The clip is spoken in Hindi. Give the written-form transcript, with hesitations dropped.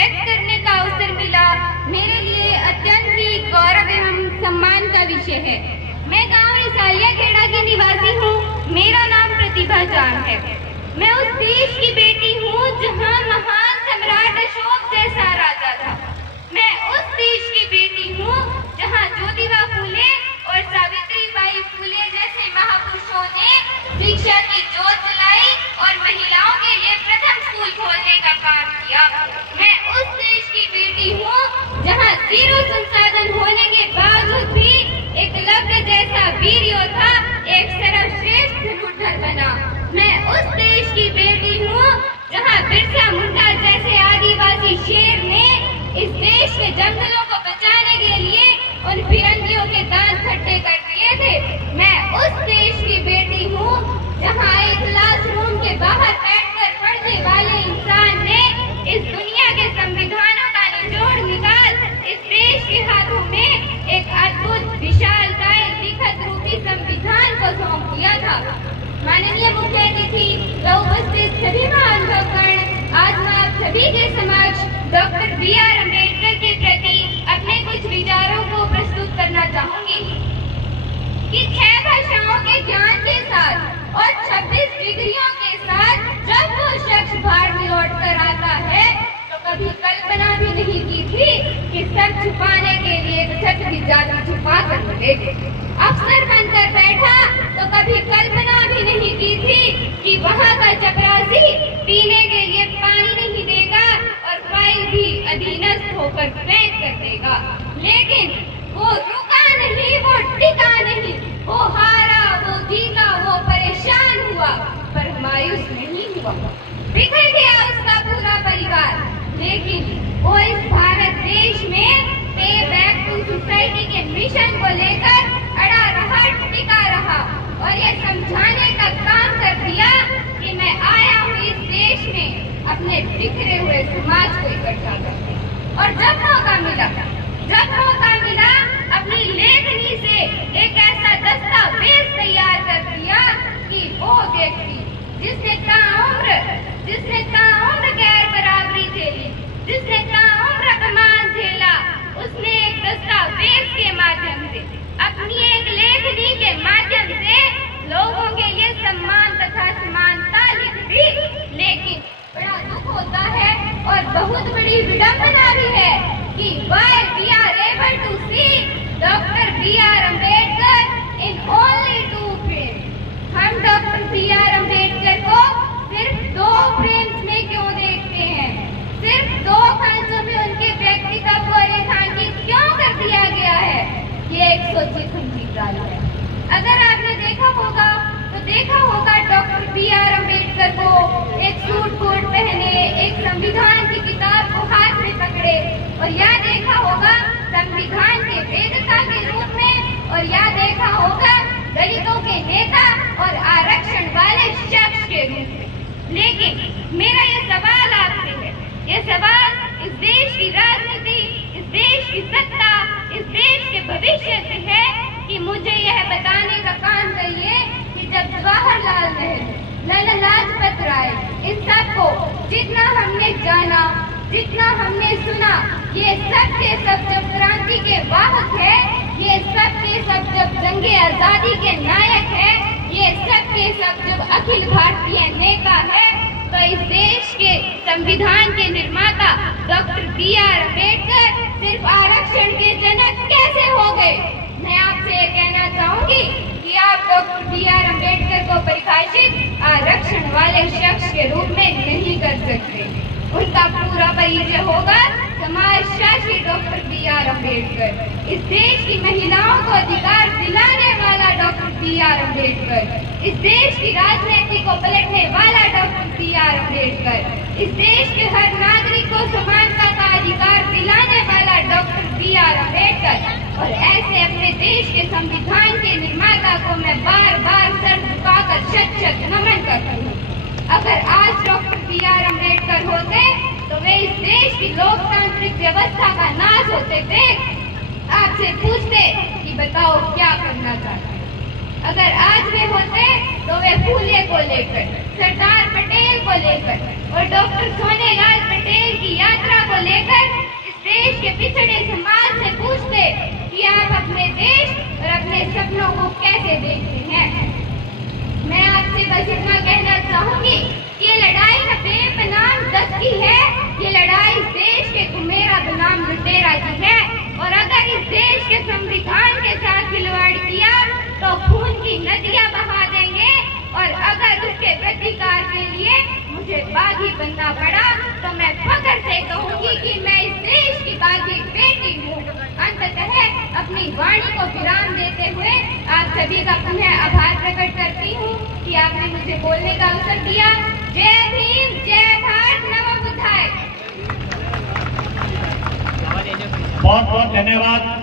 व्यक्त करने का अवसर मिला मेरे लिए अत्यंत ही गौरव एवं सम्मान का विषय है। मैं गांव रिसालिया खेड़ा की निवासी हूँ। मेरा नाम प्रतिभा जान है। मैं उस देश की बेटी हूँ जहाँ महान सम्राट अशोक जैसा राजा था। मैं उस देश की बेटी हूँ जहाँ ज्योतिबा फूले और सावित्रीबाई फूले जैसे महापुरुषों ने शिक्षा की जोत जलाई और महिलाओं के लिए प्रथम स्कूल खोलने का काम किया। मैं उस देश की बेटी हूँ जहाँ जीरो संसाधन होने के बावजूद भी एकलव्य जैसा वीर योद्धा एक सर्वश्रेष्ठ धनुर्धर बना। मैं उस देश की बेटी हूँ जहाँ बिरसा मुंडा जैसे आदिवासी शेर ने इस देश के जंगलों को बचाने के लिए उन फिरंगियों के दांत खट्टे कर दिए थे। मैं उस देश की बेटी हूँ जहाँ एक क्लासरूम के बाहर बैठकर पढ़ने वाले इंसान ने इस दुनिया के संविधानों का निचोड़ निकाल इस देश के हाथों में एक अद्भुत विशालकाय लिखित रूपी संविधान को सौंप दिया था। माननीय मुख्य अतिथि व उपस्थित सभी महानुभावगण, आज मैं आप सभी के समक्ष डॉक्टर बी.आर. अम्बेडकर के प्रति अपने कुछ विचारों को प्रस्तुत करना चाहूंगी कि 6 भाषाओं के ज्ञान के साथ और 26 डिग्रियों के साथ जब वो शख्स भारत में लौट कर आता है तो कभी कल्पना भी नहीं की थी कि सब छुपाने के लिए छठी जाति छुपा कर मिलेगी। अफसर बनकर बैठा तो कभी कल्पना भी नहीं की थी कि वहाँ का चपरासी पीने के लिए पानी नहीं देगा और फाइल भी अधीनस्थ होकर फेंक कर देगा। लेकिन वो रुका नहीं, वो टिका नहीं, वो हारा, वो जीता, वो परेशान हुआ पर मायूस नहीं हुआ। बिखर गया उसका पूरा परिवार, लेकिन वो इस भारत देश में पे बैक टू सोसाइटी के मिशन को लेकर अड़ा रहा, टिका रहा और ये समझाने का काम कर दिया कि मैं आया हूँ इस देश में अपने बिखरे हुए समाज को इकट्ठा करने। और जब मौका मिला अपनी लेखनी से एक ऐसा दस्तावेज तैयार कर दिया कि वो व्यक्ति जिसने ताउम्र गैर बराबरी झेली, जिसने ताउम्र अपमान झेला, उसने एक दस्तावेज के माध्यम से, अपनी एक लेखनी के माध्यम से लोगों के लिए सम्मान तथा समानता लिख दी। लेकिन बड़ा दुख होता है और बहुत बड़ी विडंबना भी है कि while we are able to see Dr. B.R. Ambedkar in only 2 frames, हम डॉक्टर B.R. अम्बेडकर को सिर्फ 2 फ्रेम्स में क्यों देखते हैं? सिर्फ 2 खांचों में उनके व्यक्तित्व को रेखांकित क्यों कर दिया गया है? ये एक सोची समझी बात है। अगर आपने देखा होगा डॉक्टर B.R. अम्बेडकर को एक सूट कोट पहने, एक संविधान की किताब को हाथ में पकड़े और या देखा होगा संविधान के वेदिका के रूप में और या देखा होगा दलितों के नेता और आरक्षण वाले शख्स के रूप में। लेकिन मेरा ये सवाल आपसे है, ये सवाल इस देश की राजनीति, इस देश की सत्ता, इस देश के भविष्य से है कि मुझे यह बताने का काम करिए कि जब जवाहरलाल नेहरू, लाला लाजपत राय, इन सबको जितना हमने जाना, जितना हमने सुना, ये सब के सब जब क्रांति के वाहक है, ये सब के सब जब जंगे आजादी के नायक है, ये सब के सब जब अखिल भारतीय नेता है, तो इस देश के संविधान के निर्माता डॉक्टर B.R. अम्बेडकर सिर्फ आरक्षण के जनक कैसे हो गए? मैं आपसे ये कहना चाहूंगी कि आप डॉक्टर B.R. अम्बेडकर को परिभाषित आरक्षण वाले शख्स के रूप में नहीं कर सकते। उनका पूरा परिचय होगा समाजशास्त्री डॉक्टर B.R. अम्बेडकर, इस देश की महिलाओं को अधिकार दिलाने वाला डॉक्टर B.R. अम्बेडकर, इस देश की राजनीति को पलटने वाला डॉक्टर B.R. अम्बेडकर, इस देश के हर नागरिक को समानता का अधिकार दिलाने वाला डॉक्टर B.R. अम्बेडकर। और ऐसे अपने देश के संविधान के निर्माता को मैं बार बार सर झुकाकर शत नमन करती हूँ। अगर आज डॉक्टर B.R. अम्बेडकर होते तो वे इस देश की लोकतांत्रिक व्यवस्था का नाश होते थे। आपसे पूछते कि बताओ क्या करना चाहते हैं। अगर आज वे होते तो वे फूले को लेकर, सरदार पटेल को लेकर और डॉक्टर सोनेलाल पटेल की यात्रा को लेकर इस देश के पिछड़े समाज से पूछते कि आप अपने देश और अपने सपनों को कैसे देखते हैं। मैं आपसे बस इतना कहना चाहूंगी कि ये लड़ाई न बेपनाम दस की है, ये लड़ाई इस देश के घुमेरा बनाम लुटेरा की है। और अगर इस देश के संविधान के साथ खिलवाड़ किया तो खून की नदियां बहा देंगे, और अगर उसके प्रतिकार के लिए मुझे बागी बनना पड़ा तो मैं फख्र से कहूंगी कि मैं इस देश की बागी बेटी हूँ। अंततः अपनी वाणी को विराम देते हुए आप सभी का पुनः आभार प्रकट करती हूँ कि आपने मुझे बोलने का अवसर दिया। जय भीम, जय भारत, नमो बुद्धाय। बहुत बहुत धन्यवाद।